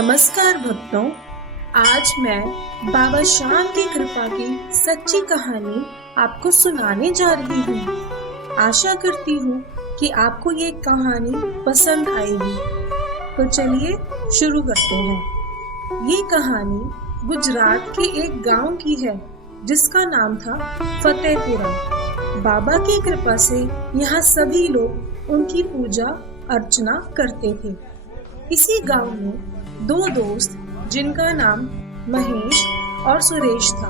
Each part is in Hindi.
नमस्कार भक्तों, आज मैं बाबा श्याम की कृपा की सच्ची कहानी आपको सुनाने जा रही हूँ। आशा करती हूँ कि आपको ये कहानी पसंद आएगी। तो चलिए शुरू करते हैं। ये कहानी गुजरात के एक गांव की है जिसका नाम था फतेहपुरा। बाबा की कृपा से यहाँ सभी लोग उनकी पूजा अर्चना करते थे। इसी गांव में दो दोस्त जिनका नाम महेश और सुरेश था,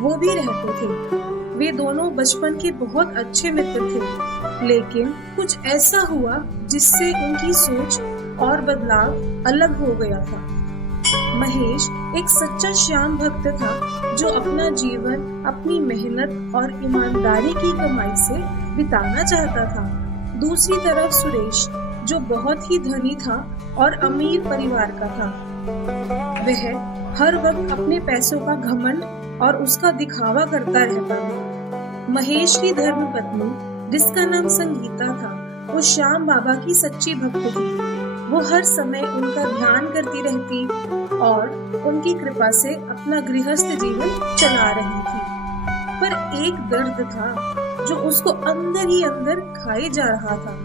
वो भी रहते थे। वे दोनों बचपन के बहुत अच्छे मित्र थे, लेकिन कुछ ऐसा हुआ जिससे उनकी सोच और बदलाव अलग हो गया था। महेश एक सच्चा श्याम भक्त था जो अपना जीवन अपनी मेहनत और ईमानदारी की कमाई से बिताना चाहता था। दूसरी तरफ सुरेश जो बहुत ही धनी था और अमीर परिवार का था। वह हर वक्त अपने पैसों का घमंड और उसका दिखावा करता रहता था। महेश की धर्मपत्नी जिसका नाम संगीता था, वो श्याम बाबा की सच्ची भक्त थी। वो हर समय उनका ध्यान करती रहती और उनकी कृपा से अपना गृहस्थ जीवन चला रही थी। पर एक दर्द था जो उसको अंदर ही अंदर खाए जा रहा था।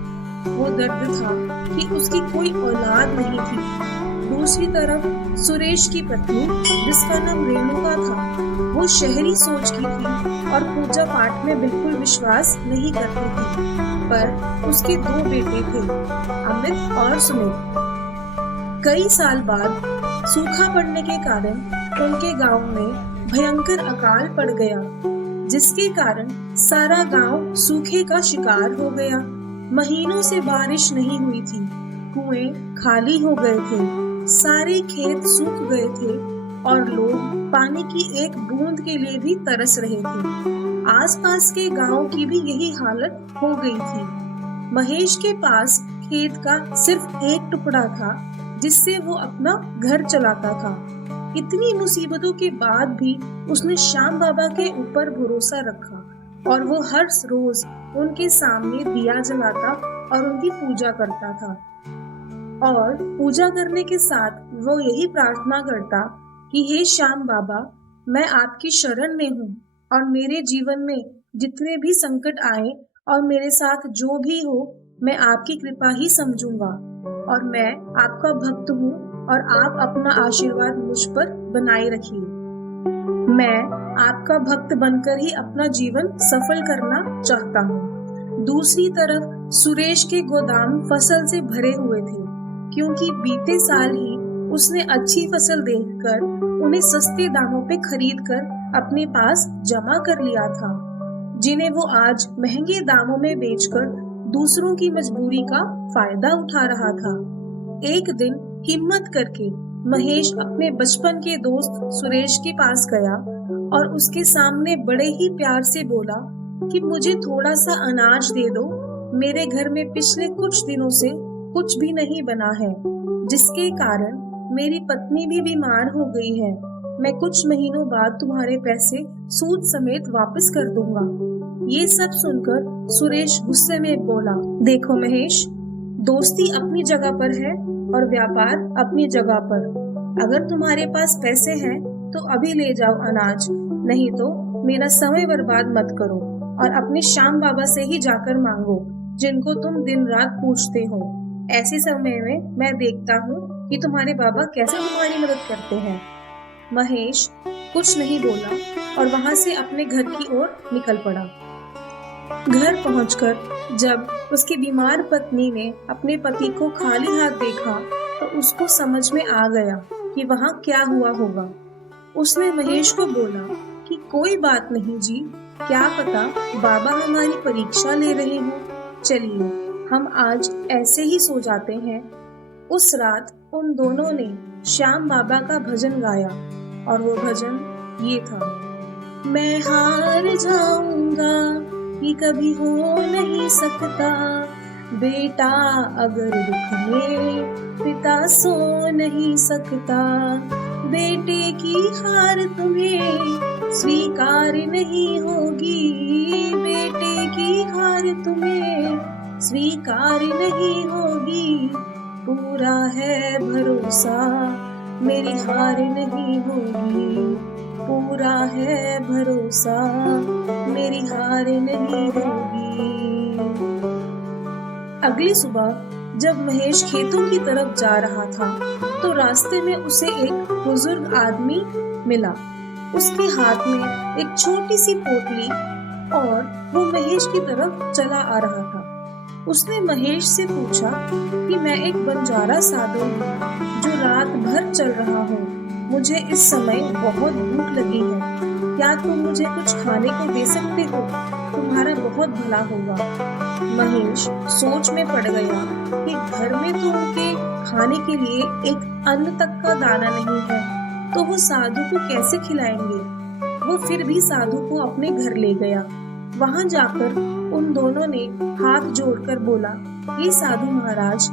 वो दर्द था कि उसकी कोई औलाद नहीं थी। दूसरी तरफ सुरेश की पत्नी जिसका नाम रेणुका था, वो शहरी सोच की थी और पूजा पाठ में बिल्कुल विश्वास नहीं करती थी। पर उसके दो बेटे थे, अमित और सुमित। कई साल बाद सूखा पड़ने के कारण उनके गांव में भयंकर अकाल पड़ गया, जिसके कारण सारा गांव सूखे का शिकार हो गया। महीनों से बारिश नहीं हुई थी, कुएं खाली हो गए थे, सारे खेत सूख गए थे और लोग पानी की एक बूंद के लिए भी तरस रहे थे। आसपास के गांव की भी यही हालत हो गई थी। महेश के पास खेत का सिर्फ एक टुकड़ा था जिससे वो अपना घर चलाता था। इतनी मुसीबतों के बाद भी उसने श्याम बाबा के ऊपर भरोसा रखा और वो हर रोज उनके सामने दिया जलाता और उनकी पूजा करता था। और पूजा करने के साथ वो यही प्रार्थना करता कि हे श्याम बाबा, मैं आपकी शरण में हूँ और मेरे जीवन में जितने भी संकट आए और मेरे साथ जो भी हो, मैं आपकी कृपा ही समझूंगा और मैं आपका भक्त हूँ और आप अपना आशीर्वाद मुझ पर बनाए रखिए। मैं आपका भक्त बनकर ही अपना जीवन सफल करना चाहता हूँ। दूसरी तरफ सुरेश के गोदाम फसल से भरे हुए थे, क्योंकि बीते साल ही उसने अच्छी फसल देखकर उन्हें सस्ते दामों पे खरीदकर अपने पास जमा कर लिया था, जिन्हें वो आज महंगे दामों में बेचकर दूसरों की मजबूरी का फायदा उठा रहा था। एक दिन हिम्मत करके महेश अपने बचपन के दोस्त सुरेश के पास गया और उसके सामने बड़े ही प्यार से बोला कि मुझे थोड़ा सा अनाज दे दो। मेरे घर में पिछले कुछ दिनों से कुछ भी नहीं बना है, जिसके कारण मेरी पत्नी भी बीमार हो गई है। मैं कुछ महीनों बाद तुम्हारे पैसे सूद समेत वापस कर दूंगा। ये सब सुनकर सुरेश गुस्से में बोला, देखो महेश, दोस्ती अपनी जगह पर है और व्यापार अपनी जगह पर। अगर तुम्हारे पास पैसे हैं तो अभी ले जाओ अनाज, नहीं तो मेरा समय बर्बाद मत करो और अपने श्याम बाबा से ही जाकर मांगो, जिनको तुम दिन रात पूछते हो। ऐसे समय में मैं देखता हूँ कि तुम्हारे बाबा कैसे तुम्हारी मदद करते हैं। महेश कुछ नहीं बोला और वहां से अपने घर की ओर निकल पड़ा। घर पहुंचकर जब उसकी बीमार पत्नी ने अपने पति को खाली हाथ देखा तो उसको समझ में आ गया कि वहां क्या हुआ होगा। उसने महेश को बोला कि कोई बात नहीं जी, क्या पता बाबा हमारी परीक्षा ले रहे हो। चलिए हम आज ऐसे ही सो जाते हैं। उस रात उन दोनों ने श्याम बाबा का भजन गाया और वो भजन ये था, मैं हार जाऊंगा ये कभी हो नहीं सकता, बेटा अगर दुख में पिता सो नहीं सकता, बेटे की हार तुम्हें स्वीकार नहीं होगी, बेटे की हार तुम्हें स्वीकार नहीं होगी, पूरा है भरोसा मेरी हार नहीं होगी, पूरा है भरोसा, मेरी हार नहीं होगी। अगली सुबह जब महेश खेतों की तरफ जा रहा था, तो रास्ते में उसे एक बुजुर्ग आदमी मिला। उसके हाथ में एक छोटी सी पोटली और वो महेश की तरफ चला आ रहा था। उसने महेश से पूछा कि मैं एक बंजारा साधु हूँ जो रात भर चल रहा हूँ। मुझे इस समय बहुत भूख लगी है। क्या तुम मुझे कुछ खाने को दे सकते हो? तुम्हारा बहुत भला होगा। महेश सोच में पड़ गया कि घर में तो उनके खाने के लिए एक अन्न तक का दाना नहीं है, तो वो साधु को कैसे खिलाएंगे। वो फिर भी साधु को अपने घर ले गया। वहां जाकर उन दोनों ने हाथ जोड़कर बोला, ये साधु महाराज,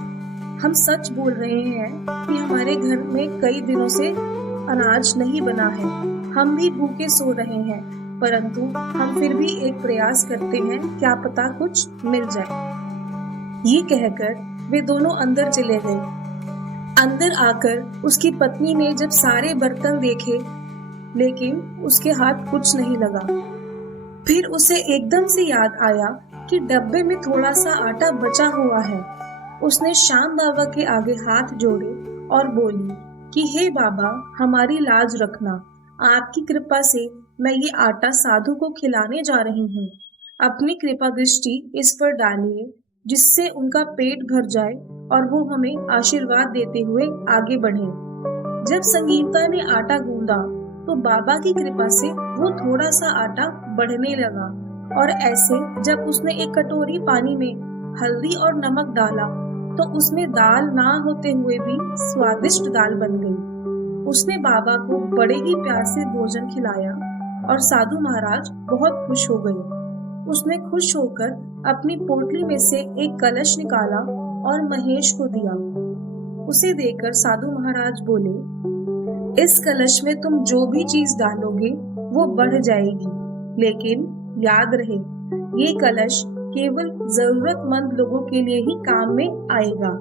हम सच बोल रहे हैं कि हमारे घर में कई दिनों से अनाज नहीं बना है। हम भी भूखे सो रहे हैं, परंतु हम फिर भी एक प्रयास करते हैं, क्या पता कुछ मिल जाए। ये कहकर वे दोनों अंदर चले गए। अंदर आकर उसकी पत्नी ने जब सारे बर्तन देखे, लेकिन उसके हाथ कुछ नहीं लगा। फिर उसे एकदम से याद आया कि डब्बे में थोड़ा सा आटा बचा हुआ है। उसने श्याम बाबा के आगे हाथ जोड़े और बोली कि हे बाबा, हमारी लाज रखना। आपकी कृपा से मैं ये आटा साधु को खिलाने जा रही हूँ। अपनी कृपा दृष्टि इस पर डालिए, जिससे उनका पेट भर जाए और वो हमें आशीर्वाद देते हुए आगे बढ़े। जब संगीता ने आटा गूंदा, तो बाबा की कृपा से वो थोड़ा सा आटा बढ़ने लगा, और ऐसे जब उसने एक कटोरी पानी में हल्दी और नमक डाला, तो उसमें दाल ना होते हुए भी स्वादिष्ट दाल बन गई। उसने बाबा को बड़े ही प्यार से भोजन खिलाया और साधु महाराज बहुत खुश हो गए। उसने खुश होकर अपनी पोटली में से एक कलश निकाला और महेश को दिया। उसे देकर साधु महाराज बोले, इस कलश में तुम जो भी चीज डालोगे वो बढ़ जाएगी, लेकिन याद रहे, ये कलश केवल जरूरतमंद लोगों के लिए ही काम में आएगा।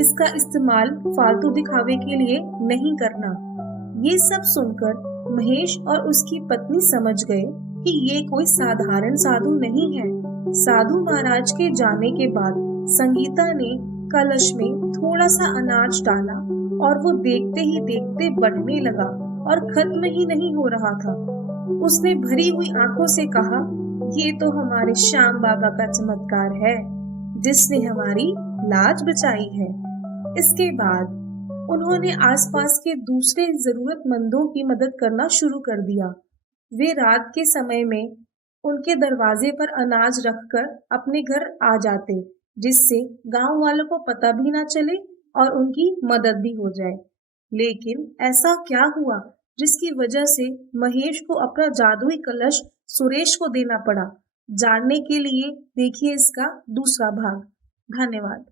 इसका इस्तेमाल फालतू दिखावे के लिए नहीं करना। ये सब सुनकर महेश और उसकी पत्नी समझ गए कि ये कोई साधारण साधु नहीं है। साधु महाराज के जाने के बाद संगीता ने कलश में थोड़ा सा अनाज डाला और वो देखते ही देखते बढ़ने लगा और खत्म ही नहीं हो रहा था। उसने भरी हुई आंखों से कहा, ये तो हमारे श्याम बाबा का चमत्कार है, जिसने हमारी लाज बचाई है। इसके बाद उन्होंने आसपास के दूसरे जरूरतमंदों की मदद करना शुरू कर दिया। वे रात के समय में उनके दरवाजे पर अनाज रखकर अपने घर आ जाते, जिससे गांव वालों को पता भी ना चले और उनकी मदद भी हो जाए। लेकिन ऐसा क्या हुआ जिसकी वजह से महेश को अपना जादुई कलश सुरेश को देना पड़ा? जानने के लिए देखिए इसका दूसरा भाग। धन्यवाद।